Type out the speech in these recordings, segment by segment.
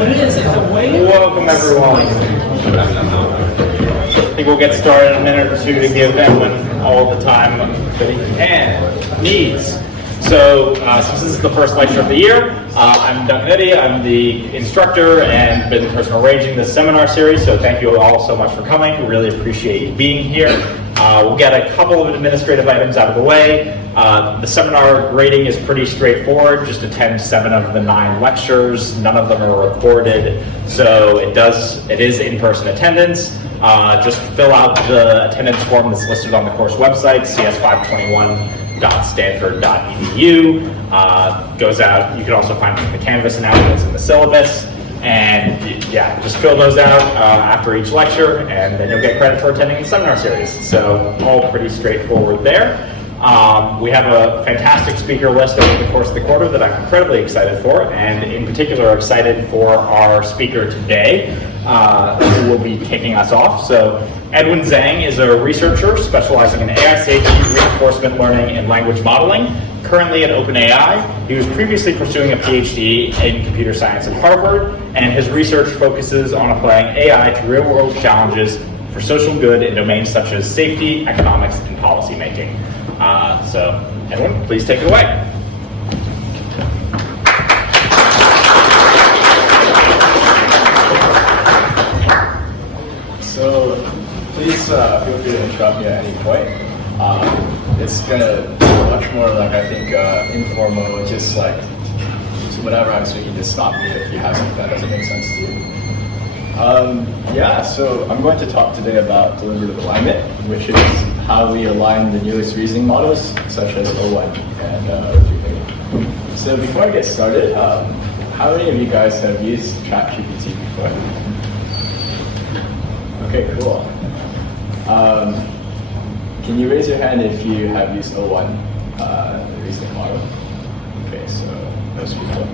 What it is, it's a way. Welcome everyone. I think we'll get started in a minute or two to give Edwin all the time that he needs. So since this is the first lecture of the year, I'm Doug Nitty. I'm the instructor and been the person arranging this seminar series, so thank you all so much for coming. We really appreciate you being here. We'll get a couple of administrative items out of the way. The seminar grading is pretty straightforward. Just attend 7 of the 9 lectures. None of them are recorded, so it is in-person attendance. Just fill out the attendance form that's listed on the course website, cs521.stanford.edu. Goes out. You can also find the Canvas announcements in the syllabus. And yeah, just fill those out after each lecture, and then you'll get credit for attending the seminar series. So all pretty straightforward there. We have a fantastic speaker list over the course of the quarter that I'm incredibly excited for, and in particular excited for our speaker today, who will be kicking us off. So Edwin Zhang is a researcher specializing in AI safety, reinforcement learning, and language modeling, currently at OpenAI. He was previously pursuing a PhD in computer science at Harvard, and his research focuses on applying AI to real-world challenges for social good in domains such as safety, economics, and policy making. So, Edwin, please take it away. So, please feel free to interrupt me at any point. It's gonna be much more like, I think, informal, just like, so whatever I'm speaking, just stop me if you have something that doesn't make sense to you. So I'm going to talk today about deliberative alignment, which is how we align the newest reasoning models, such as O1 and Rejuvenate. So before I get started, how many of you guys have used ChatGPT before? Okay, cool. Can you raise your hand if you have used O1, the reasoning model? Okay, so most people.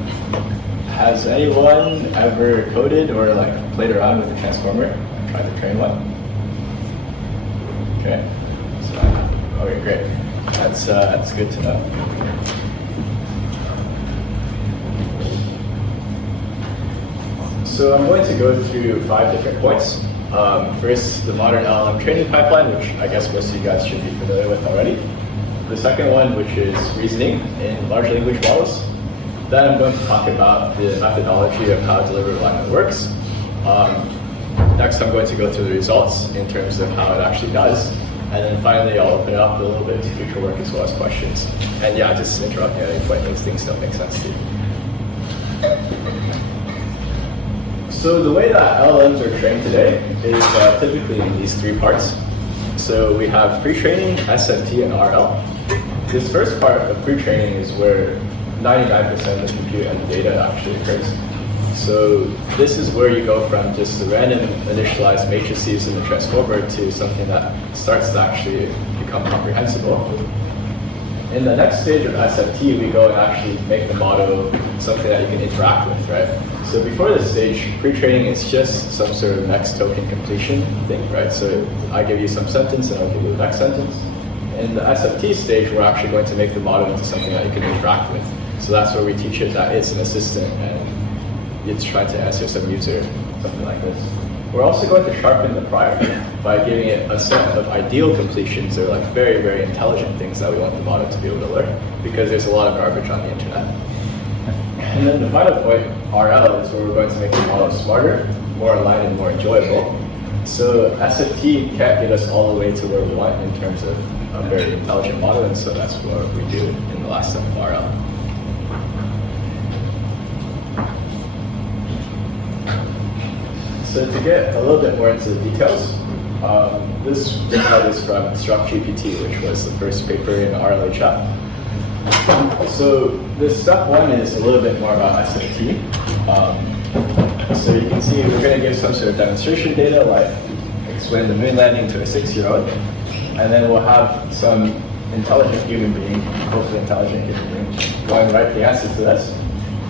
Has anyone ever coded or like played around with a transformer and tried to train one? Okay, okay, great. That's good to know. So I'm going to go through 5 different points. First, the modern LLM training pipeline, which I guess most of you guys should be familiar with already. The second one, which is reasoning in large language models. Then I'm going to talk about the methodology of how deliberative alignment works. Next, I'm going to go through the results in terms of how it actually does. And then finally, I'll open it up a little bit to future work as well as questions. And yeah, just interrupt me at any point if things don't make sense to you. So the way that LLMs are trained today is typically in these 3 parts. So we have pre-training, SFT, and RL. This first part of pre-training is where 99% of the compute and the data actually occurs. So this is where you go from just the random initialized matrices in the transformer to something that starts to actually become comprehensible. In the next stage of SFT, we go and actually make the model something that you can interact with, right? So before this stage, pre-training is just some sort of next token completion thing, right? So I give you some sentence and I'll give you the next sentence. In the SFT stage, we're actually going to make the model into something that you can interact with. So that's where we teach it that it's an assistant and it's trying to answer some user, something like this. We're also going to sharpen the prior by giving it a set of ideal completions or like very, very intelligent things that we want the model to be able to learn, because there's a lot of garbage on the internet. And then the final point, RL, is where we're going to make the model smarter, more aligned, and more enjoyable. So SFT can't get us all the way to where we want in terms of a very intelligent model, and so that's what we do in the last step of RL. So to get a little bit more into the details, this result is from StructGPT, which was the first paper in RLHF. So this step 1 is a little bit more about SFT. So you can see we're going to give some sort of demonstration data, like explain the moon landing to a 6-year-old, and then we'll have some intelligent human being, hopefully intelligent human being, going write the answer to this.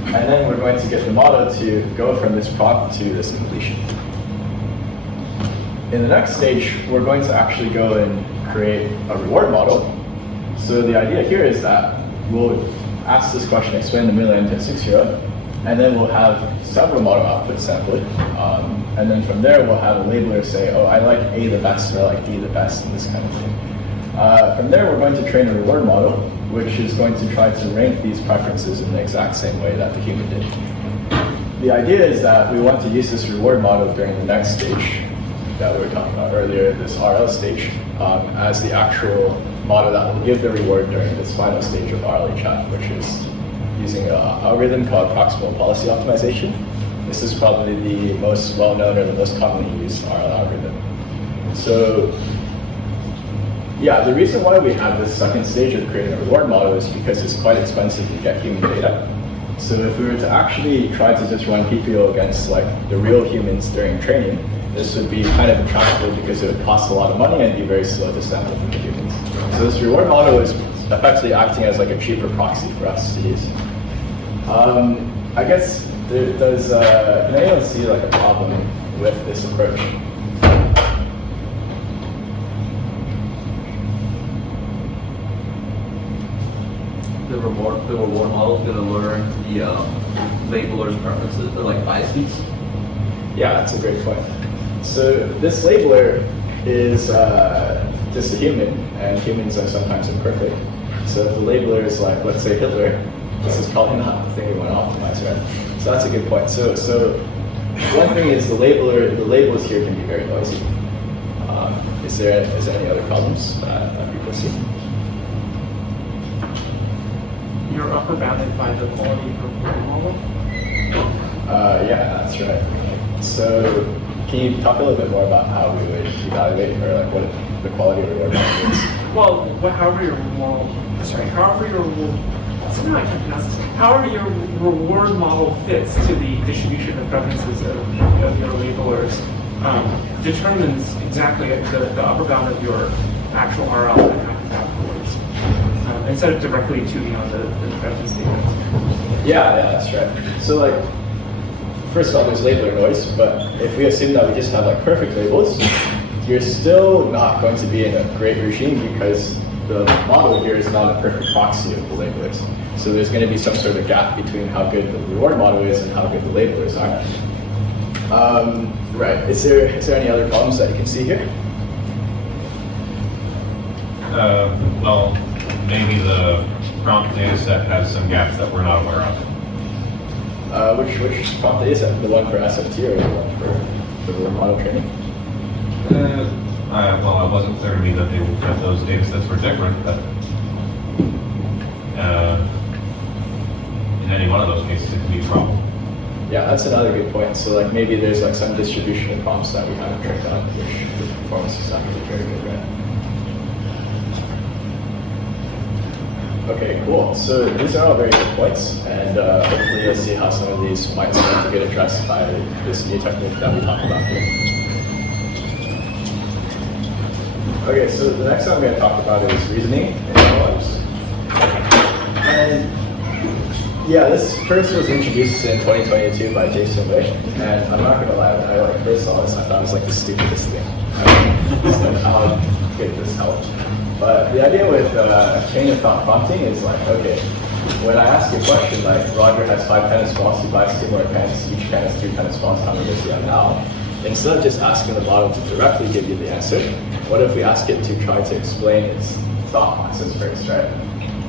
And then we're going to get the model to go from this prompt to this completion. In the next stage, we're going to actually go and create a reward model. So the idea here is that we'll ask this question, explain the moon landing to a 6-year-old. And then we'll have several model outputs sampled. And then from there, we'll have a labeler say, oh, I like A the best, or I like D the best, and this kind of thing. From there, we're going to train a reward model, which is going to try to rank these preferences in the exact same way that the human did. The idea is that we want to use this reward model during the next stage that we were talking about earlier, this RL stage, as the actual model that will give the reward during this final stage of RLHF, which is using an algorithm called proximal policy optimization. This is probably the most well-known or the most commonly used RL algorithm. So, yeah, the reason why we have this second stage of creating a reward model is because it's quite expensive to get human data. So if we were to actually try to just run PPO against like the real humans during training, this would be kind of intractable because it would cost a lot of money and be very slow to sample from the humans. So this reward model is effectively acting as like a cheaper proxy for us to use. I guess can anyone see like a problem with this approach? The reward model is going to learn the labeler's preferences, or like biases. Yeah, that's a great point. So this labeler is just a human, and humans are sometimes imperfect. So if the labeler is like, let's say Hitler, this is probably not the thing we want to optimize, right? So that's a good point. So one thing is the labels here can be very noisy. Is there any other problems that people see? You're upper bounded by the quality of the model? Yeah, that's right. So can you talk a little bit more about how we would evaluate, or like what the quality of the reward model is? Well, however your reward model fits to the distribution of preferences of your labelers determines exactly the upper bound of your actual RL that happens afterwards, instead of directly tuning on the preference data. Yeah, that's right. So like, first of all, there's labeler noise, but if we assume that we just have like perfect labels, you're still not going to be in a great regime because the model here is not a perfect proxy of the labelers. So there's going to be some sort of gap between how good the reward model is and how good the labelers are. Right. Is there any other problems that you can see here? Well, maybe the prompt data set has some gaps that we're not aware of. Which prompt data set? The one for SFT or the one for the model training? Well, it wasn't clear to me that those data sets were different, but in any one of those cases, it could be a problem. Yeah, that's another good point. So like maybe there's like some distribution of prompts that we haven't tracked on, which the performance is not going to be very good, right? Okay, cool. So these are all very good points, and hopefully you'll see how some of these might start to get addressed by this new technique that we talked about here. Okay, so the next one I'm going to talk about is reasoning in LLMs. And yeah, this first was introduced in 2022 by Jason Wei, and I'm not going to lie, when I like first saw this, I thought it was like the stupidest thing. Just like, how could this help? But the idea with chain of thought prompting is like, okay, when I ask a question like, Roger has 5 tennis balls, he buys 2 more pens, each pen has 3 tennis balls, how many does he have now? Instead of just asking the model to directly give you the answer, what if we ask it to try to explain its thought process first, right?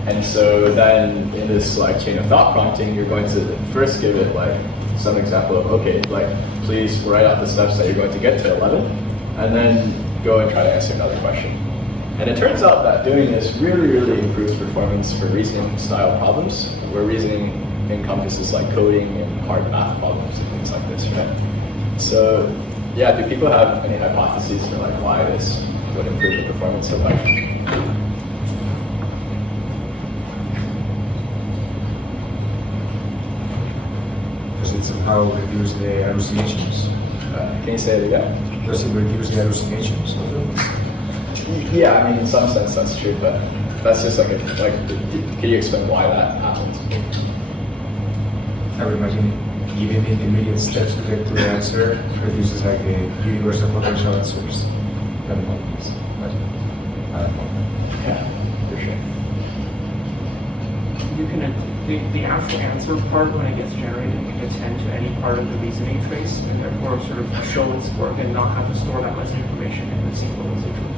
And so then in this like chain of thought prompting, you're going to first give it like some example of, okay, like please write out the steps that you're going to get to 11, and then go and try to answer another question. And it turns out that doing this really, really improves performance for reasoning style problems, where reasoning encompasses like coding and hard math problems and things like this, right? So yeah, do people have any hypotheses for like why this would improve the performance so much? Does it somehow reduce the hallucinations? Can you say it again? Does it reduce the hallucinations? Yeah, I mean, in some sense that's true, but that's just like can you explain why that happens? I would imagine giving the immediate steps to get to the answer reduces like the universe of potential answers. That happens. But I don't know. Yeah, for sure. You can the actual answer part, when it gets generated, can attend to any part of the reasoning trace, and therefore sort of show its work and not have to store that much information in the single residual.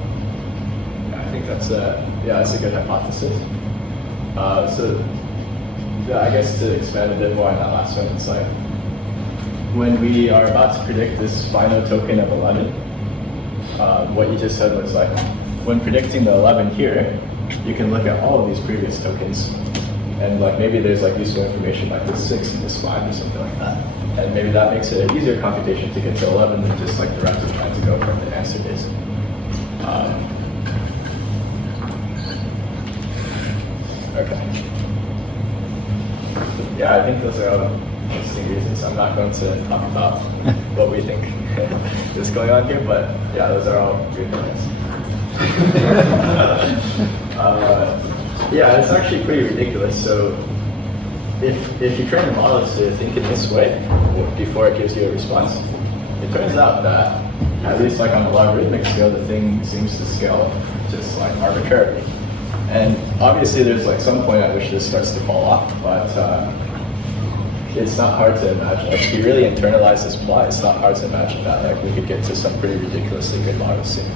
I think that's that's a good hypothesis. I guess to expand a bit more on that last one, it's like when we are about to predict this final token of 11, what you just said was like, when predicting the 11 here, you can look at all of these previous tokens, and like maybe there's like useful information like this 6 and this 5 or something like that. And maybe that makes it an easier computation to get to 11 than just like directly trying to go from the answer base. Okay. Yeah, I think those are all interesting reasons. I'm not going to talk about what we think is going on here, but yeah, those are all good points. Yeah, it's actually pretty ridiculous. So if you train the model to think in this way before it gives you a response, it turns out that at least like on a logarithmic scale, the thing seems to scale just like arbitrarily. And obviously there's like some point at which this starts to fall off, but it's not hard to imagine. Like if you really internalize this plot, it's not hard to imagine that like we could get to some pretty ridiculously good models soon.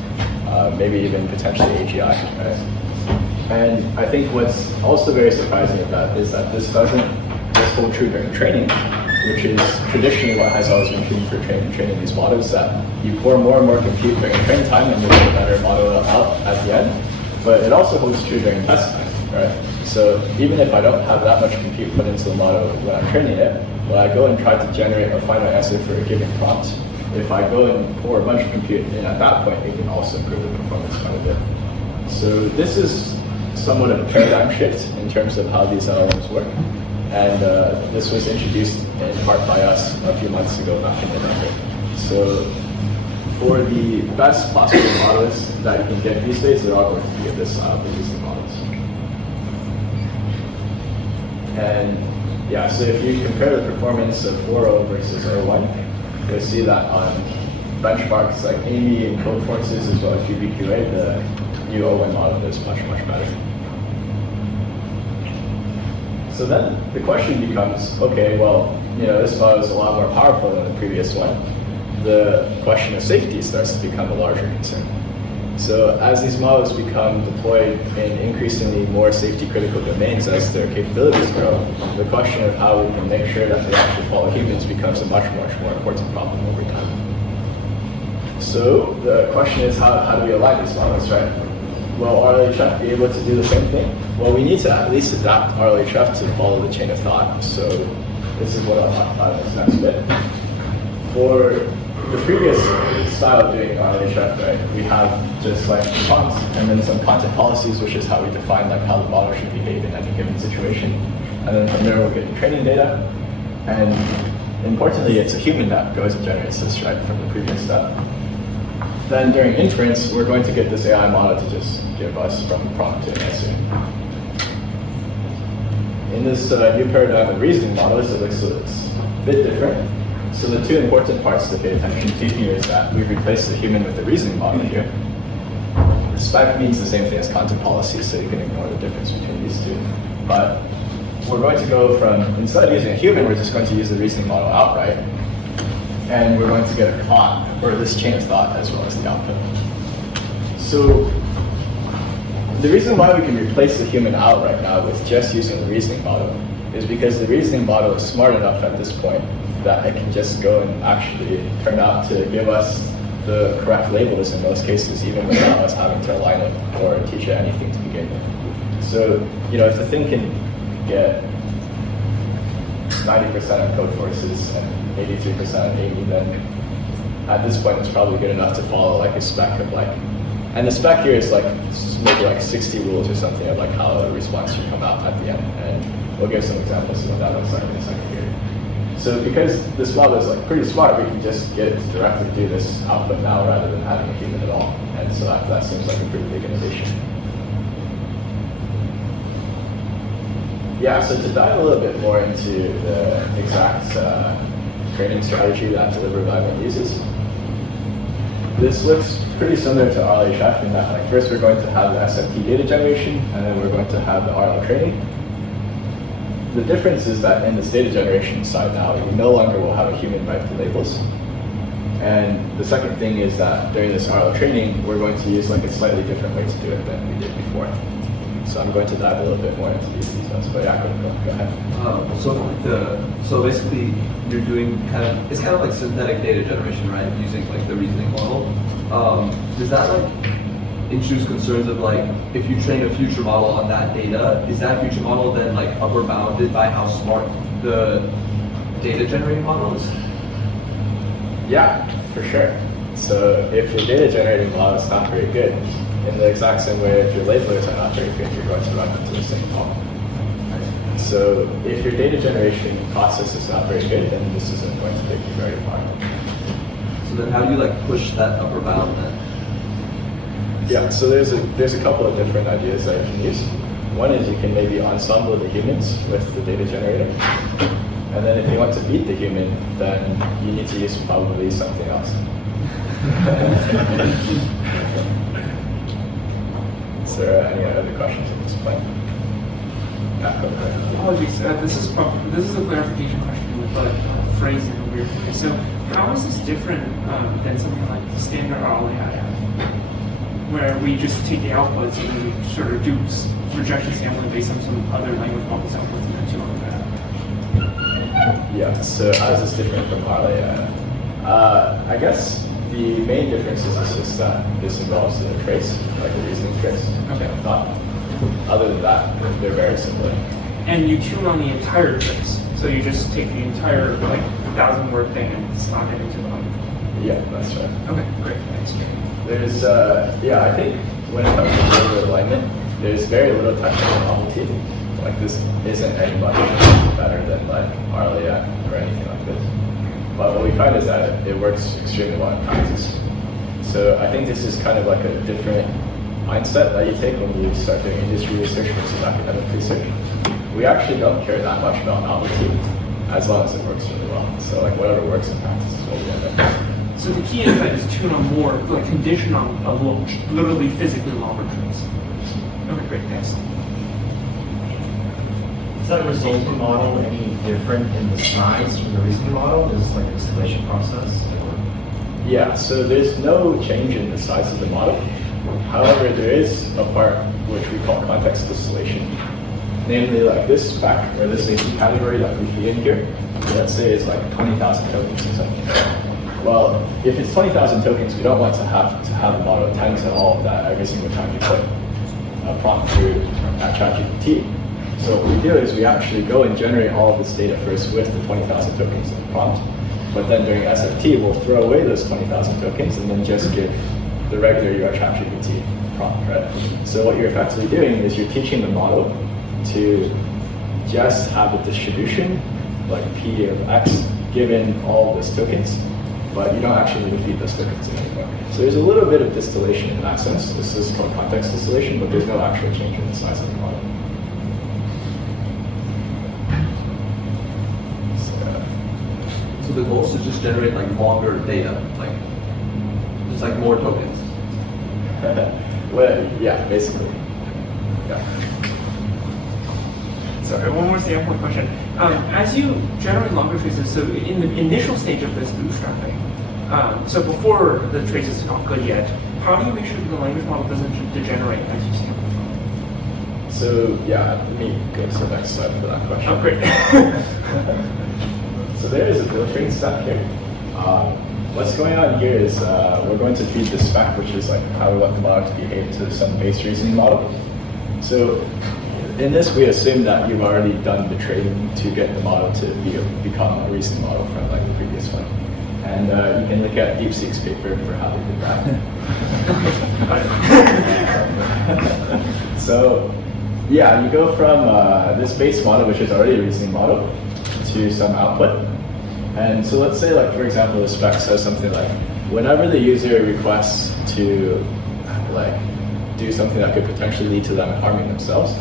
Maybe even potentially AGI, right? And I think what's also very surprising about is that this hold true during training, which is traditionally what has always been true for training these models, that you pour more and more compute during training time and you get a better model out at the end. But it also holds true during test time, right? So even if I don't have that much compute put into the model when I'm training it, when I go and try to generate a final answer for a given prompt, if I go and pour a bunch of compute in at that point, it can also improve the performance quite a bit. So this is somewhat of a paradigm shift in terms of how these LLMs work. And this was introduced in part by us a few months ago back in November. So for the best possible models that you can get these days, they're all going to be at this style of using models. And yeah, so if you compare the performance of 4.0 versus 0.1, you'll see that on benchmarks like AMI and code forces as well as UBQA, the new 0.1 model is much, much better. So then the question becomes, okay, well, this model is a lot more powerful than the previous one. The question of safety starts to become a larger concern. So as these models become deployed in increasingly more safety critical domains as their capabilities grow, the question of how we can make sure that they actually follow humans becomes a much, much more important problem over time. So the question is, how do we align these models, right? Will RLHF be able to do the same thing? Well, we need to at least adapt RLHF to follow the chain of thought. So this is what I'll talk about in this next bit. For the previous style of doing RLHF, right, we have just like prompts and then some content policies, which is how we define like how the model should behave in any given situation. And then from there we'll get training data. And importantly, it's a human that goes and generates this, right, from the previous step. Then during inference, we're going to get this AI model to just give us from prompt to an answer. In this new paradigm of reasoning models, it looks a bit different. So the two important parts to pay attention to here is that we replace the human with the reasoning model here. Spec means the same thing as content policy, so you can ignore the difference between these two. But we're going to go from, instead of using a human, we're just going to use the reasoning model outright. And we're going to get a plot, or this chain of thought, as well as the output. So the reason why we can replace the human out right now with just using the reasoning model is because the reasoning model is smart enough at this point that it can just go and actually turn out to give us the correct labels in most cases, even without us having to align it or teach it anything to begin with. So, if the thing can get 90% of code forces and 83% of AMI, then at this point it's probably good enough to follow like a spec of like, and the spec here is like maybe like 60 rules or something of like how a response should come out at the end. And we'll give some examples of what that looks like in a second here. So because this model is like pretty smart, we can just get it to directly do this output now rather than having a human at all. And so that seems like a pretty big innovation. Yeah, so to dive a little bit more into the exact training strategy that Deliver Environment uses, this looks pretty similar to RLHF in that like first we're going to have the SFT data generation, and then we're going to have the RL training. the difference is that in this data generation side now, we no longer will have a human write the labels. And the second thing is that during this RL training, we're going to use like a slightly different way to do it than we did before. So I'm going to dive a little bit more into these details, but yeah, go ahead. So basically, you're doing it's kind of like synthetic data generation, right? Using like the reasoning model. Does that like introduce concerns of like if you train a future model on that data, is that future model then like upper bounded by how smart the data generating model is? Yeah, for sure. So if your data generating model is not very good, in the exact same way if your labelers are not very good, you're going to run into the same problem. So if your data generation process is not very good, then this isn't going to take you very far. So then how do you like push that upper bound then? Yeah, so there's a couple of different ideas that you can use. One is you can maybe ensemble the humans with the data generator. And then if you want to beat the human, then you need to use probably something else. Is there any other questions at this point? Yeah, go ahead. Apologies, this is a clarification question with phrasing a weird way. So how is this different than something like the standard RLAI, where we just take the outputs and we sort of do rejection sampling based on some other language model outputs and then tune on that? Yeah, so how is this different from RLAI? I guess the main difference is just that this involves a trace, like a reasoning trace. Okay. Not, other than that, they're very similar. And you tune on the entire trace. So you just take the entire like 1,000-word thing and slot it into one. Yeah, that's right. Okay, great, thanks. There's, I think when it comes to label alignment, there's very little technical novelty. Like this isn't any much better than like RLAI or anything like this. But what we find is that it works extremely well in practice. So I think this is kind of like a different mindset that you take when you start doing industry research versus academic research. We actually don't care that much about novelty as long as it works really well. So like whatever works in practice is what we end up doing. So the key insight is tune on more, like condition on a literally physically longer trace. Okay, great, thanks. Is that resulting model any different in the size from the reasoning model? Is it like a distillation process? Or? Yeah, so there's no change in the size of the model. However, there is a part which we call context distillation. Namely, like this spec or this AC category that we feed in here, let's say is like 20,000 tokens or something. Well, if it's 20,000 tokens, we don't want to have the model attend to all of that every single time you put a prompt through at ChatGPT. So what we do is we actually go and generate all of this data first with the 20,000 tokens in the prompt. But then during SFT, we'll throw away those 20,000 tokens and then just give the regular your ChatGPT prompt, right? So what you're effectively doing is you're teaching the model to just have a distribution, like P of X, given all of those tokens, but you don't actually need to feed those tokens in anymore. So there's a little bit of distillation in that sense. This is called context distillation, but there's no actual change in the size of the model. So the goal is to just generate like longer data, like just like more tokens. Well, yeah, basically. Yeah. Sorry, one more sample question. As you generate longer traces, so in the initial stage of this bootstrapping, so before the trace is not good yet, how do you make sure that the language model doesn't degenerate as you sample from it? So yeah, let me go to the next slide for that question. Oh, great. So there is a filtering step here. What's going on here is we're going to feed the spec, which is like how we want the model to behave to some base reasoning model. So in this, we assume that you've already done the training to get the model to become a reasoning model from like the previous one. And you can look at DeepSeek's paper for how they did that. So yeah, you go from this base model, which is already a reasoning model, to some output. And so let's say, like, for example, the spec says something like, whenever the user requests to like do something that could potentially lead to them harming themselves,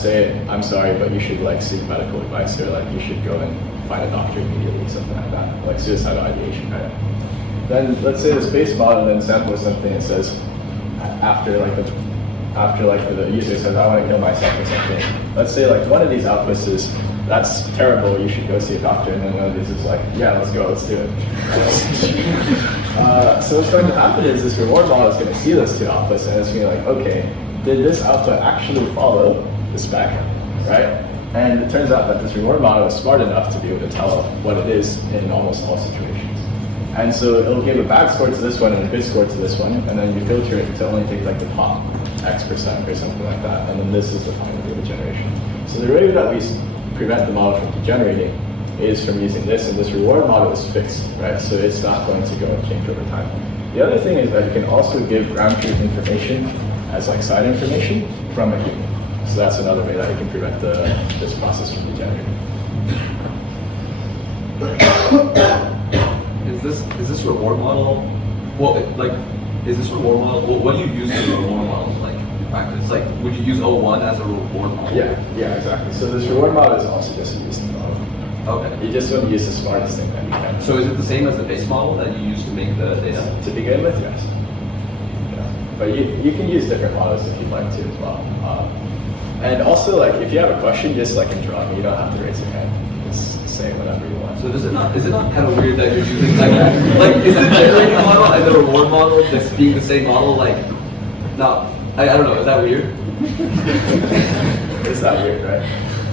say, I'm sorry, but you should like seek medical advice, or like you should go and find a doctor immediately, something like that, like suicidal ideation, right? Then let's say this base model then samples something that says, after like after like the user says, I want to kill myself or something. Let's say like one of these outputs is, that's terrible, you should go see a doctor, and then one of these is like, yeah, let's go, let's do it. So what's going to happen is this reward model is going to see those two outputs, and it's going to be like, okay, did this output actually follow the spec, right? And it turns out that this reward model is smart enough to be able to tell what it is in almost all situations. And so it'll give a bad score to this one and a good score to this one, and then you filter it to only take like the top X% or something like that, and then this is the final data generation. So the way that we prevent the model from degenerating is from using this, and this reward model is fixed, right? So it's not going to go and change over time. The other thing is that you can also give ground truth information as like side information from a human. So that's another way that you can prevent this process from degenerating. Is this reward model? Well, is this reward model? What do you use as a reward model like in practice? Like, would you use O1 as a reward model? Yeah, exactly. So this reward model is also just a using model. Okay. You just want to use the smartest thing that you can. So is it the same as the base model that you use to make the data? To begin with, yes. Yeah. But you can use different models if you'd like to as well. And also, like, if you have a question, just like interrupt me. You don't have to raise your hand. Just say whatever you want. So is it not kind of weird that you're using like is the generating model and the reward model just being the same model? Like, not I don't know. Is that weird? It's not weird, right?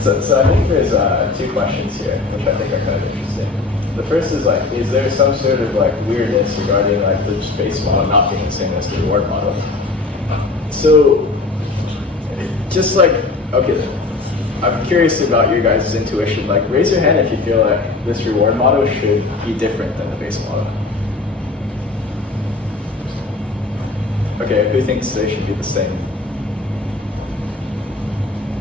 So I think there's two questions here, which I think are kind of interesting. The first is like, is there some sort of like weirdness regarding like the base model not being the same as the reward model? So, just like, okay, I'm curious about your guys' intuition. Like, raise your hand if you feel like this reward model should be different than the base model. Okay, who thinks they should be the same?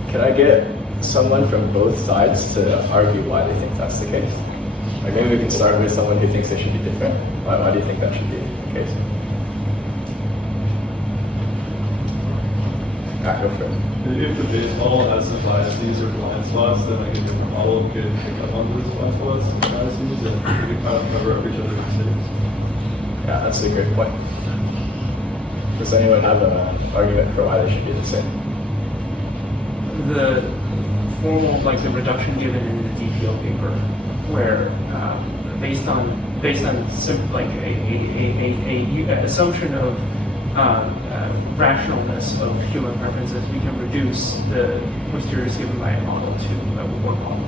Can I get someone from both sides to argue why they think that's the case? Like, maybe we can start with someone who thinks they should be different. Why do you think that should be the case? Go for it. If the base model has some biases or blind spots, then like a different model could pick up on those blind spots and biases, and we could kind of cover up each other's mistakes. Yeah, that's a great point. Does anyone have an argument for why they should be the same? The formal, like the reduction given in the DPO paper, where based on like a assumption of rationalness of human preferences, we can reduce the posteriors given by a model to a reward model.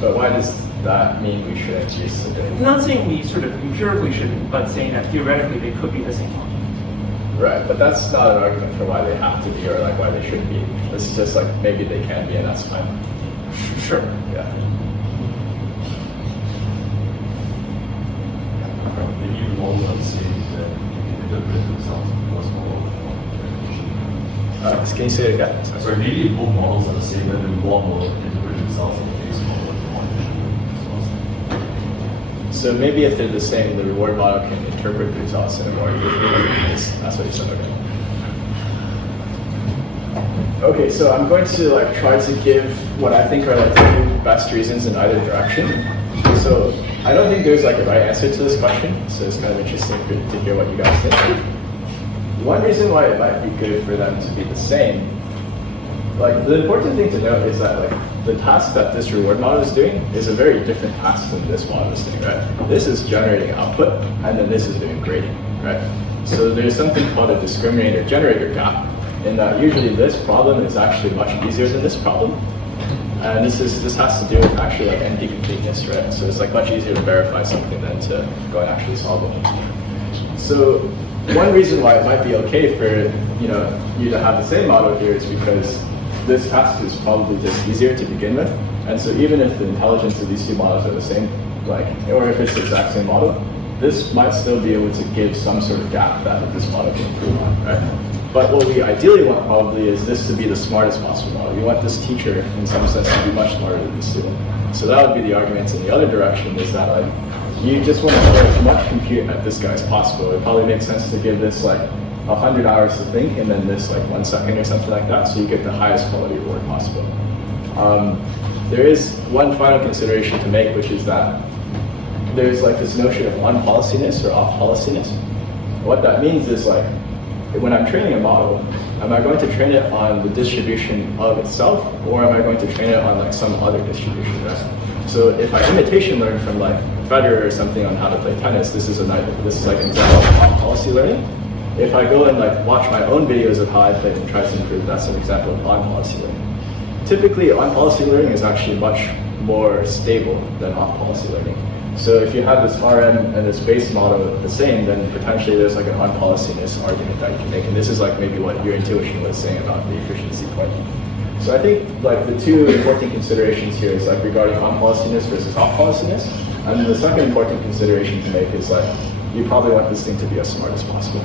But why does that mean we shouldn't use the data? I'm not saying we sort of empirically shouldn't, but saying that theoretically they could be the same model. Right, but that's not an argument for why they have to be or like why they should be. This is just like maybe they can be and that's fine. Sure. Yeah. The new model that says that interpret themselves was model. Can you say it again? Sorry, maybe both models are the same, but the reward model interpret themselves in the base model. So maybe if they're the same, the reward model can interpret the results in a more uniform case. That's what you said, okay. Okay, so I'm going to like try to give what I think are like the two best reasons in either direction. So I don't think there's like a right answer to this question, so it's kind of interesting to hear what you guys think. One reason why it might be good for them to be the same, like the important thing to note is that like the task that this reward model is doing is a very different task than this model is doing, right? This is generating output, and then this is doing grading, right? So there's something called a discriminator generator gap, in that usually this problem is actually much easier than this problem. And this has to do with actually like NP completeness, right? So it's like much easier to verify something than to go and actually solve it. So one reason why it might be okay for you to have the same model here is because this task is probably just easier to begin with. And so even if the intelligence of these two models are the same, like, or if it's the exact same model, this might still be able to give some sort of gap that this model can improve on, right? But what we ideally want probably is this to be the smartest possible model. We want this teacher, in some sense, to be much smarter than the student. So that would be the argument in the other direction, is that like you just want to store as much compute at this guy as possible. It probably makes sense to give this like 100 hours to think, and then this like 1 second or something like that, so you get the highest quality reward possible. There is one final consideration to make, which is that there's like this notion of on-policiness or off-policiness. What that means is like, when I'm training a model, am I going to train it on the distribution of itself, or am I going to train it on like some other distribution, right? So if I imitation learn from like Federer or something on how to play tennis, this is like an example of on-policy learning. If I go and like watch my own videos of how I play and try to improve, that's an example of on-policy learning. Typically, on-policy learning is actually much more stable than off-policy learning. So if you have this RM and this base model the same, then potentially there's like an on-policyness argument that you can make. And this is like maybe what your intuition was saying about the efficiency point. So I think like the two important considerations here is like regarding on-policyness versus off-policyness. And the second important consideration to make is like, you probably want this thing to be as smart as possible.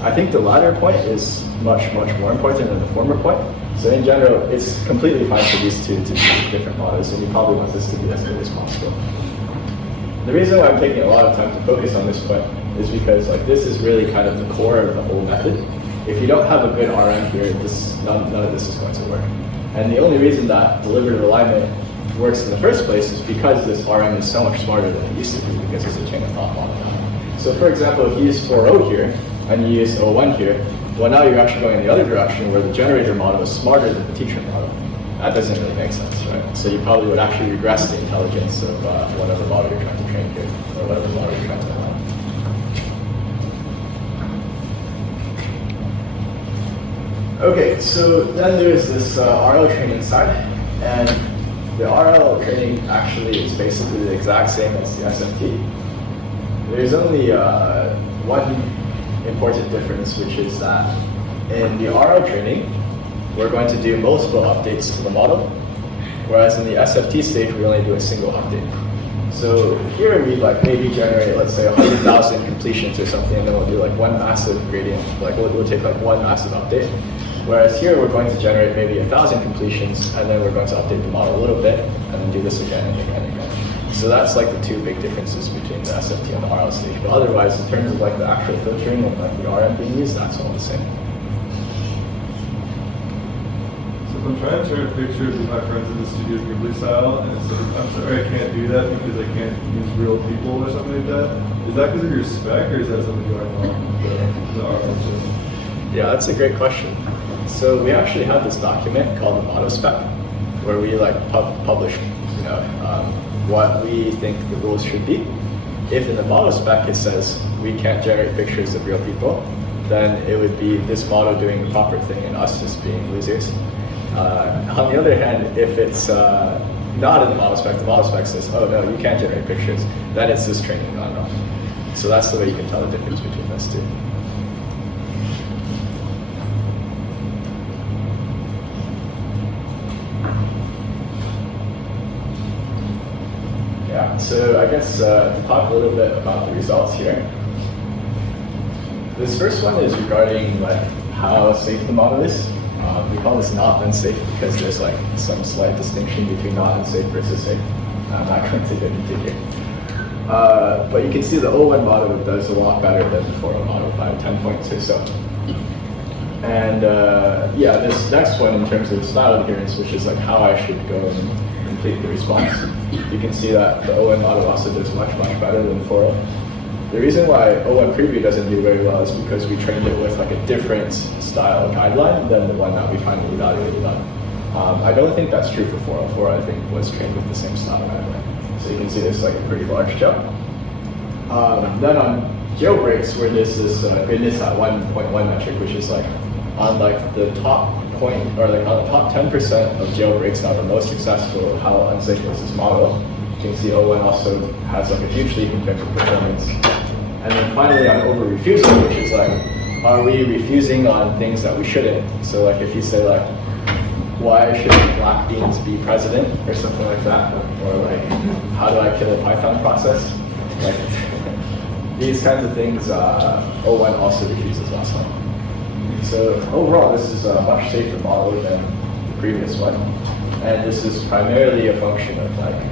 I think the latter point is much, much more important than the former point. So in general, it's completely fine for these two to be different models, and you probably want this to be as good as possible. The reason why I'm taking a lot of time to focus on this point is because like this is really kind of the core of the whole method. If you don't have a good RM here, none of this is going to work. And the only reason that deliberative alignment works in the first place is because this RM is so much smarter than it used to be, because it's a chain of thought model now. So for example, if you use 4.0 here, and you use 0.1 here, well now you're actually going in the other direction where the generator model is smarter than the teacher model. That doesn't really make sense, right? So you probably would actually regress the intelligence of whatever model you're trying to train here, or whatever model you're trying to align. Okay, so then there's this RL training side, and the RL training actually is basically the exact same as the SFT. There's only one important difference, which is that in the RL training, we're going to do multiple updates to the model, whereas in the SFT stage, we only do a single update. So here we like maybe generate, let's say 100,000 completions or something, and then we'll do like one massive gradient, like we'll take like one massive update. Whereas here we're going to generate maybe 1,000 completions, and then we're going to update the model a little bit, and then do this again and again and again. So that's like the two big differences between the SFT and the RL stage. But otherwise, in terms of like the actual filtering and like the RM being used, that's all the same. So if I'm trying to turn pictures of my friends in the studio Ghibli style, and it's like, I'm sorry I can't do that because I can't use real people or something like that, is that because of your spec, or is that something going on with the RL system? Yeah, that's a great question. So we actually have this document called the Motto Spec, where we like publish, what we think the rules should be. If in the model spec it says we can't generate pictures of real people, then it would be this model doing the proper thing and us just being losers. On the other hand, if it's not in the model spec says, oh no, you can't generate pictures, then it's this training gone wrong. So that's the way you can tell the difference between those two. Yeah, so I guess to talk a little bit about the results here. This first one is regarding like how safe the model is. We call this not unsafe because there's like some slight distinction between not unsafe versus safe. I'm not going to get into here. But you can see the 0.1 model does a lot better than the 4.0 model by 10 points or so. And yeah, this next one in terms of style adherence, which is like how I should go and complete the response, you can see that the 0.1 model also does much, much better than 4.0. The reason why 0.1 preview doesn't do very well is because we trained it with like a different style guideline than the one that we finally evaluated on. I don't think that's true for 4.0. 4.0 I think was trained with the same style guideline. So you can see this like a pretty large jump. Then on jailbreaks, where there's this goodness at 1.1 metric, which is like on like the top point, or like on the top 10% of jailbreaks that are most successful, how unsafe was this model. You can see 0.1 also has like a huge leap in terms of performance. And then finally on over refusal, which is like, are we refusing on things that we shouldn't? So like if you say like, why shouldn't black beans be president or something like that? Or like, how do I kill a Python process? Like these kinds of things, 0.1 also refuses last time. So overall, this is a much safer model than the previous one. And this is primarily a function of like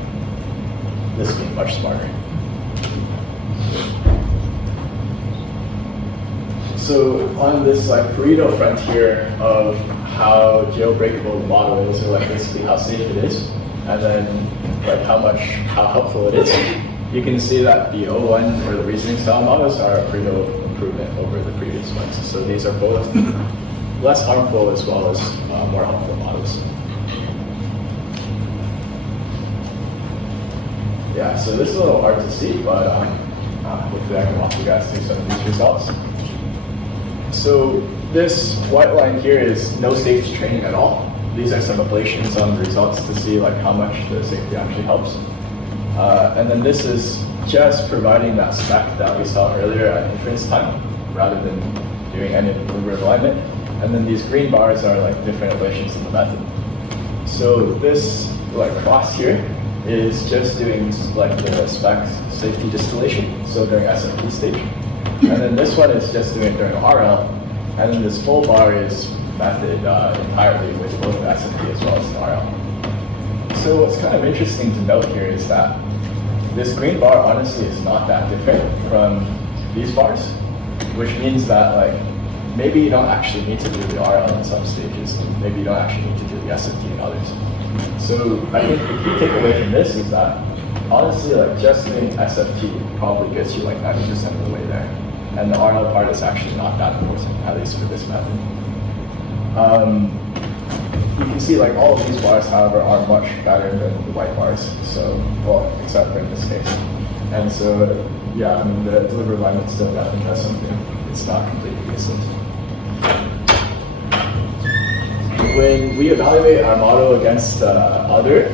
this being much smarter. So on this like Pareto frontier of how jailbreakable the model is, or like basically how safe it is, and then like how helpful it is, you can see that the 0.1 or the reasoning style models are Pareto improvement over the previous ones. So these are both less harmful as well as more helpful models. Yeah, so this is a little hard to see, but hopefully I can walk you guys through some of these results. So this white line here is no safety training at all. These are some ablations on the results to see like how much the safety actually helps. And then this is just providing that spec that we saw earlier at inference time, rather than doing any deliberate alignment. And then these green bars are like different ablations in the method. So this like cross here is just doing like the spec safety distillation, so during SFT stage. And then this one is just doing it during RL. And then this full bar is method entirely with both SFT as well as RL. So what's kind of interesting to note here is that this green bar honestly is not that different from these bars, which means that like maybe you don't actually need to do the RL in some stages, and maybe you don't actually need to do the SFT in others. So I think the key takeaway from this is that honestly, like just doing SFT probably gets you like 90% of the way there, and the RL part is actually not that important, at least for this method. You can see like all of these bars, however, are much better than the white bars. So, well, except for in this case. And so, yeah, I mean, the deliberate alignment still definitely does something. It's not completely useless. When we evaluate our model against other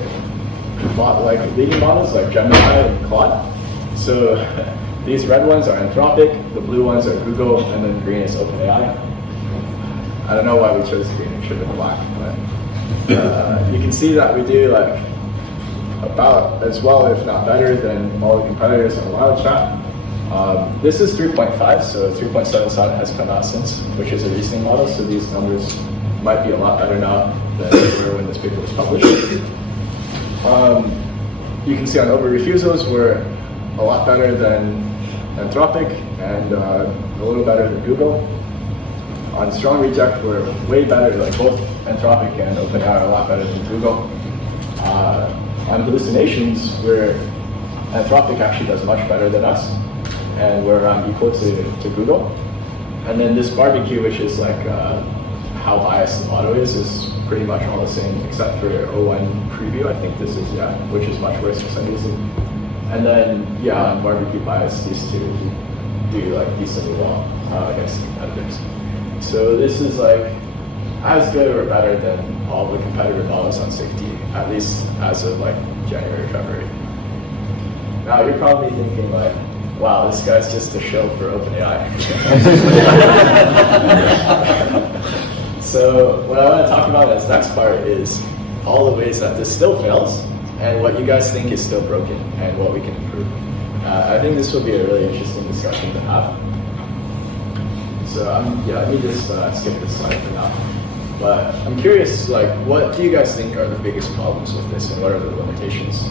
like leading models like Gemini and Claude, so these red ones are Anthropic, the blue ones are Google, and then green is OpenAI. I don't know why we chose green, it should have been black, but you can see that we do like about as well, if not better, than all the competitors on WildChat. This is 3.5, so 3.77 has come out since, which is a reasoning model, so these numbers might be a lot better now than they were when this paper was published. You can see on over refusals we're a lot better than Anthropic and a little better than Google. On strong reject, we're way better, like both Anthropic and OpenAI are a lot better than Google. On hallucinations, where Anthropic actually does much better than us, and we're around equal to Google. And then this barbecue, which is like how biased the model is pretty much all the same, except for 01 preview. I think this is, yeah, which is much worse for some reason. And then, yeah, on barbecue bias, these two do like decently well against competitors. So this is like as good or better than all the competitor models on safety, at least as of like January, February. Now you're probably thinking like, wow, this guy's just a show for OpenAI. So what I want to talk about as next part is all the ways that this still fails and what you guys think is still broken and what we can improve. I think this will be a really interesting discussion to have. So yeah, let me just skip this slide for now. But I'm curious, like, what do you guys think are the biggest problems with this, and what are the limitations?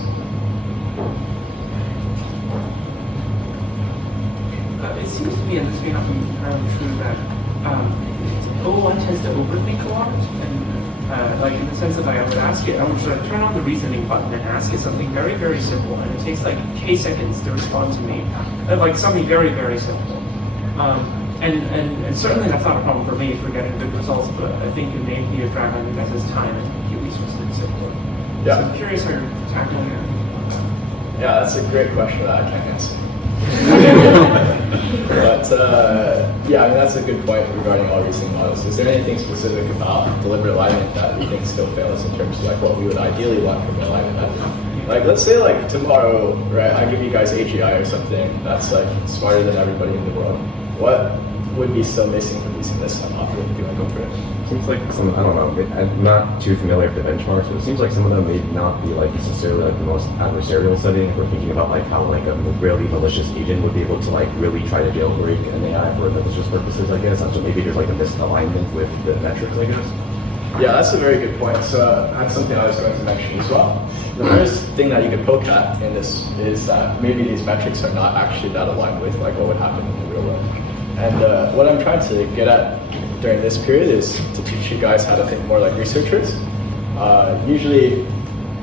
It seems to me, and this may not be entirely true, that O1 tends to overthink a lot, and like in the sense that I would ask it, I would sort of turn on the reasoning button and ask it something very, very simple, and it takes like K seconds to respond to me, like something very, very simple. And certainly that's not a problem for me for getting good results, but I think it may be a drag on you guys' time and make you resources simpler. Yeah. So I'm curious how you're tackling it. Yeah, that's a great question that I can't answer. But yeah, I mean, that's a good point regarding all reasoning models. Is there anything specific about deliberate alignment that you think still fails in terms of like what we would ideally want from an alignment method? Like, let's say like tomorrow, right, I give you guys AGI or something that's like smarter than everybody in the world. What would be still missing from using this model? Do you want to go for it? Seems like some, I don't know, I'm not too familiar with the benchmarks, but it seems like some of them may not be like necessarily like the most adversarial setting if we're thinking about like how like a really malicious agent would be able to like really try to jailbreak an AI for malicious purposes, I guess. And so maybe there's like a misalignment with the metrics, I guess. Yeah, that's a very good point. So that's something I was going to mention as well. The first thing that you could poke at in this is that maybe these metrics are not actually that aligned with like what would happen in the real world. And what I'm trying to get at during this period is to teach you guys how to think more like researchers. Usually,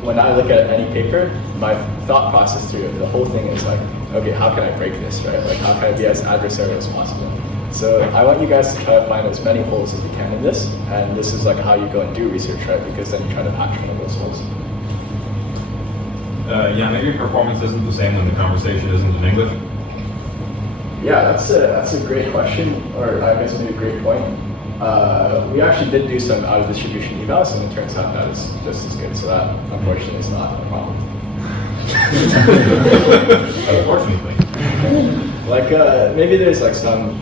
when I look at any paper, my thought process through the whole thing is like, okay, how can I break this, right? Like, how can I be as adversarial as possible? So I want you guys to try to find as many holes as you can in this, and this is like how you go and do research, right? Because then you try to patch one of those holes. Yeah, maybe performance isn't the same when the conversation isn't in English. Yeah, that's a great question, or I guess maybe a great point. We actually did do some out of distribution evals, and it turns out that it's just as good. So that unfortunately is not a problem. Unfortunately. Like maybe there's like some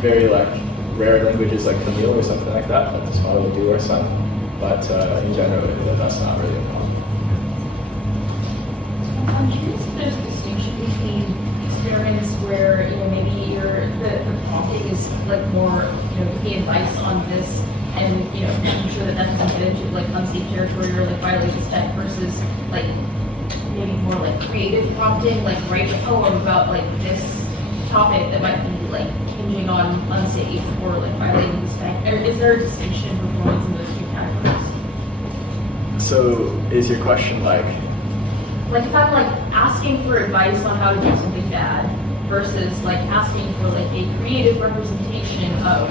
very like rare languages like Tamil or something like that this model would do worse on. But in general, that's not really a problem. I'm curious if there's a distinction between experiments where, maybe the prompting is like more, giving advice on this and, making sure that doesn't get into like unsafe territory or like violation step versus like maybe more like creative prompting, like write a poem about like this topic that might be like hinging on unsafe or like violating the spec. Is there a distinction in performance in those two categories? So is your question like if I'm like asking for advice on how to do something bad versus like asking for like a creative representation of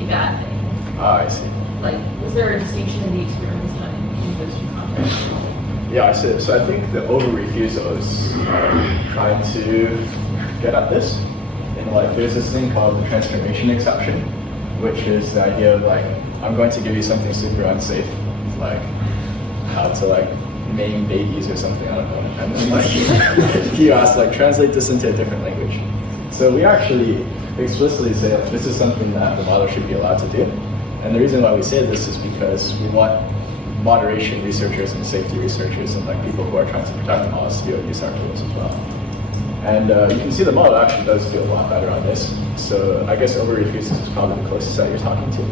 a bad thing? I see. Like, is there a distinction in the experiments done in those two contexts? Yeah, I see. So I think the over-refusals are trying to get at this. And like, there's this thing called the transformation exception, which is the idea of like, I'm going to give you something super unsafe, like how to like maim babies or something, I don't know. And then like, you ask like, translate this into a different language. So we actually explicitly say like, this is something that the model should be allowed to do. And the reason why we say this is because we want moderation researchers and safety researchers and like people who are trying to protect the models to be able to use our tools as well. And you can see the model actually does do a lot better on this. So I guess over-refusals is probably the closest that you're talking to.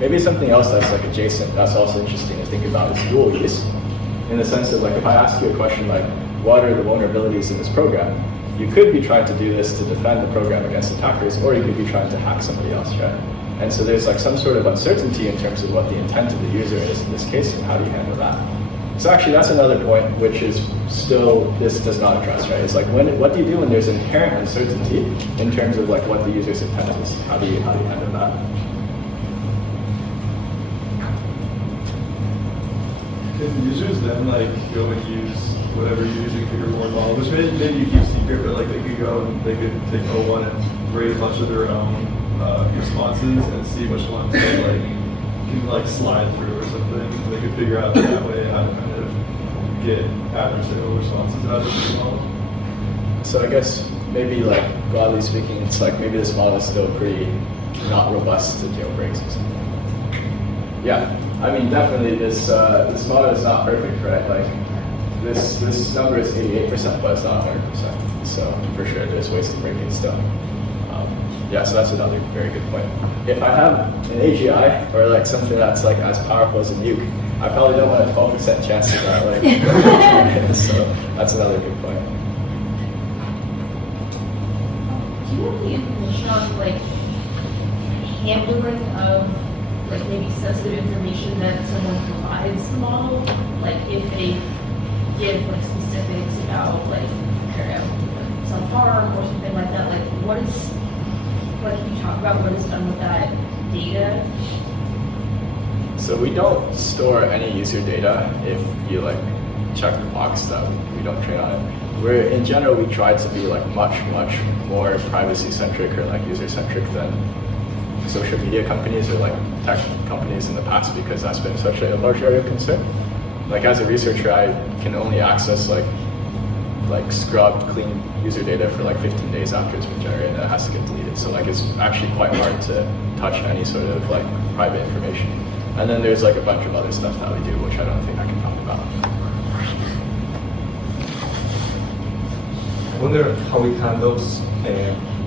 Maybe something else that's like adjacent, that's also interesting to think about is dual use. In the sense that like if I ask you a question like, what are the vulnerabilities in this program? You could be trying to do this to defend the program against attackers, or you could be trying to hack somebody else, right? And so there's like some sort of uncertainty in terms of what the intent of the user is in this case, and how do you handle that? So actually that's another point which is still, this does not address, right? It's like what do you do when there's inherent uncertainty in terms of like what the user's intent is? How do you handle that? Can users then like go and use whatever you're using for your board model, which maybe you keep secret, but like they could go and they could take O1 and rate a bunch of their own responses and see which ones they like can like slide through or something. And they could figure out that way how to kind of get adversarial responses out of this model. So I guess maybe like broadly speaking, it's like maybe this model is still pretty not robust to jailbreaks or something. Yeah, I mean definitely this model is not perfect, right? Like this number is 88%, but it's not 100%. So for sure, there's ways to break it still. Yeah, so that's another very good point. If I have an AGI or like something that's like as powerful as a nuke, I probably don't want a 12% chance of that. Like, so that's another good point. Do you have the information on like handling of like maybe sensitive information that someone provides the model? Like if they give like specifics about like, I don't know, some harm or something like that, like what is, like can you talk about what is done with that data? So we don't store any user data if you like check the box that we don't train on it. We're in general we try to be like much more privacy centric or like user centric than social media companies or like tech companies in the past because that's been such a large area of concern. Like as a researcher, I can only access like scrubbed, clean user data for like 15 days after it's been generated and it has to get deleted. So like it's actually quite hard to touch any sort of like private information. And then there's like a bunch of other stuff that we do, which I don't think I can talk about. I wonder how it handles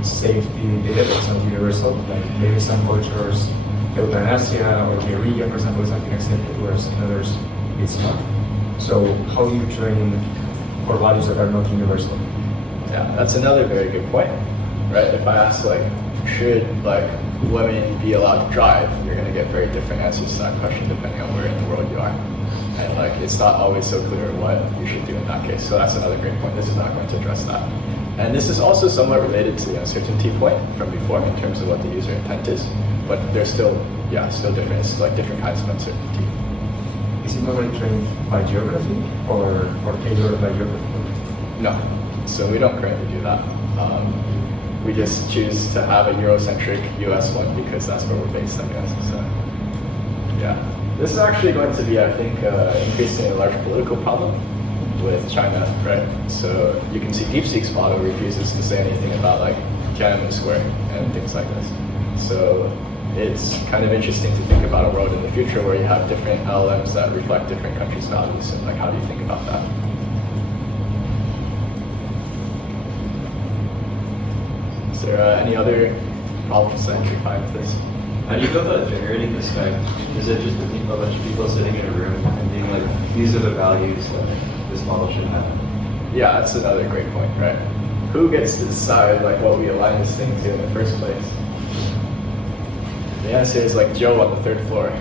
safety data that's not universal, like maybe some cultures, euthanasia or diarrhea, for example, is something accepted, whereas in others it's not. So how do you train for values that are not universal? Yeah, that's another very good point, right? If I ask like, should like women be allowed to drive, you're going to get very different answers to that question depending on where in the world you are. And like, it's not always so clear what you should do in that case. So that's another great point. This is not going to address that. And this is also somewhat related to the uncertainty point from before in terms of what the user intent is. But they're still different. It's like different kinds of uncertainty. Is it normally trained by geography or tailored by geography? No. So we don't currently do that. We just choose to have a Eurocentric US one because that's where we're based, I guess. So, yeah. This is actually going to be, I think, increasingly a large political problem with China, right? So you can see DeepSeek's model refuses to say anything about like Tiananmen Square and things like this. So it's kind of interesting to think about a world in the future where you have different LLMs that reflect different countries' values, and like, how do you think about that? Is there any other problems that you find with this? How do you go about generating this guy? Is it just a bunch of people sitting in a room and being like, these are the values that this model should have? Yeah, that's another great point, right? Who gets to decide like what we align this thing to in the first place? The answer is like Joe on the 3rd floor.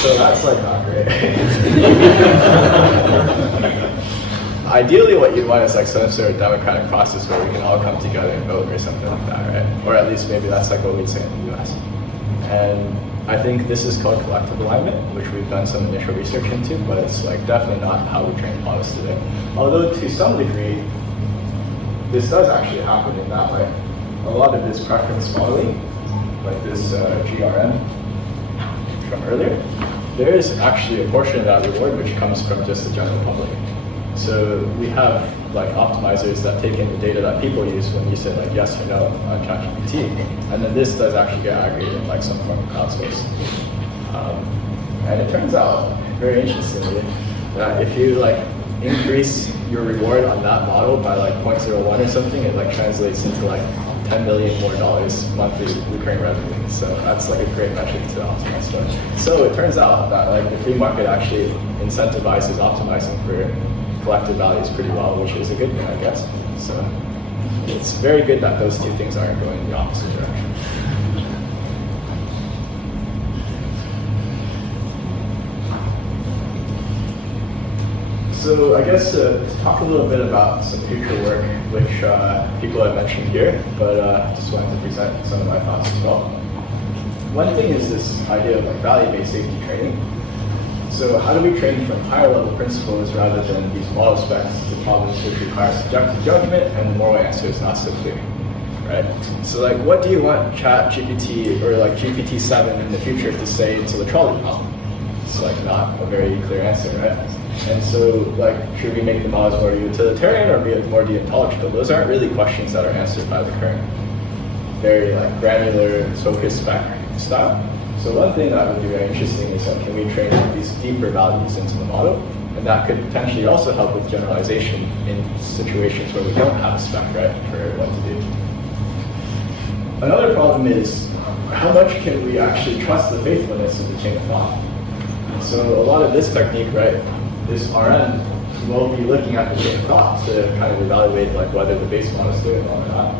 So that's like not great. Ideally, what you'd want is like some sort of democratic process where we can all come together and vote or something like that, right? Or at least maybe that's like what we'd say in the US. And I think this is called collective alignment, which we've done some initial research into, but it's like definitely not how we train models today. Although to some degree, this does actually happen in that like a lot of this preference modeling, like this GRM from earlier, there is actually a portion of that reward which comes from just the general public. So we have like optimizers that take in the data that people use when you say like yes or no on ChatGPT, and then this does actually get aggregated in like some form of crowd space. And it turns out, very interestingly, that if you like increase your reward on that model by like 0.01 or something, it like translates into like $10 million more monthly recurring revenue. So that's like a great metric to optimize for. So it turns out that like the free market actually incentivizes optimizing for collective values pretty well, which is a good thing, I guess. So it's very good that those two things aren't going in the opposite direction. So I guess to talk a little bit about some future work, which people have mentioned here, but just wanted to present some of my thoughts as well. One thing is this idea of like value-based safety training. So how do we train from higher level principles rather than these model specs to problems which require subjective judgment and the moral answer is not so clear, right? So like, what do you want ChatGPT or like GPT-7 in the future to say to the trolley problem? It's like not a very clear answer, right? And so like, should we make the models more utilitarian or be more deontological? Those aren't really questions that are answered by the current very like granular focused spec style. So one thing that would be very interesting is like, can we train these deeper values into the model? And that could potentially also help with generalization in situations where we don't have a spec, right, for what to do. Another problem is how much can we actually trust the faithfulness of the chain of thought? So a lot of this technique, right, this RN will be looking at the chain of thought to kind of evaluate like whether the base model is doing well or not.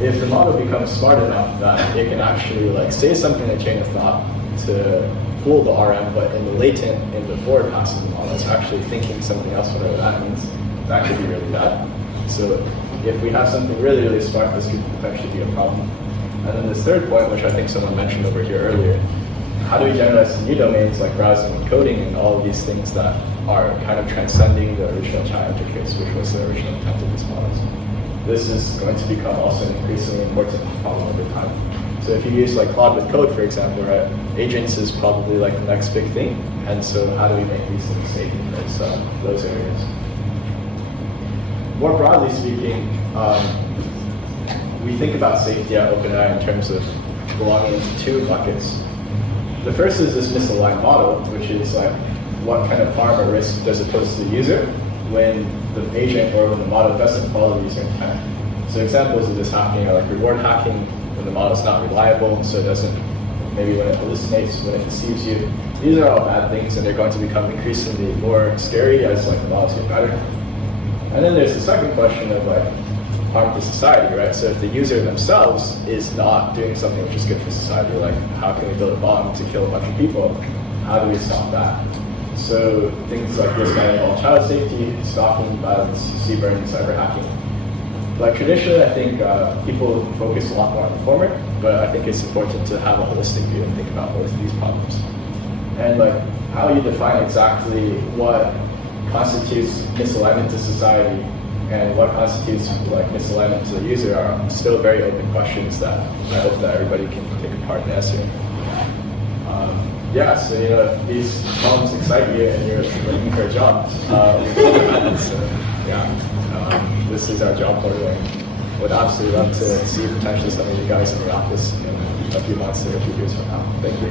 If the model becomes smart enough that it can actually like say something in the chain of thought to fool the RM, but in the latent, in the forward pass of the model, it's actually thinking something else, whatever that means, that could be really bad. So if we have something really, really smart, this could potentially be a problem. And then this third point, which I think someone mentioned over here earlier, how do we generalize to new domains like browsing and coding and all of these things that are kind of transcending the original chat interface, which was the original intent of these models? This is going to become also an increasingly important problem over time. So if you use like Claude with code, for example, right, agents is probably like the next big thing. And so how do we make these things safe in those areas? More broadly speaking, we think about safety at OpenAI in terms of belonging to two buckets. The first is this misaligned model, which is like what kind of harm or risk does it pose to the user when the agent or when the model doesn't follow the user intent. So examples of this happening are like reward hacking, when the model is not reliable, so it doesn't, maybe when it hallucinates, when it deceives you. These are all bad things, and they're going to become increasingly more scary as like the models get better. And then there's the second question of like, harm to society, right? So if the user themselves is not doing something which is good for society, like how can we build a bomb to kill a bunch of people? How do we stop that? So things like this might involve child safety, stalking, violence, cyber cyber hacking. Like traditionally, I think people focus a lot more on the former, but I think it's important to have a holistic view and think about both of these problems. And like how you define exactly what constitutes misalignment to society and what constitutes like misalignment to the user are still very open questions that I hope that everybody can take a part in answering. Yeah, so if these problems excite you and you're looking for a job, this is our job portal. Would absolutely love to see potentially some of you guys in the office in a few months or a few years from now. Thank you.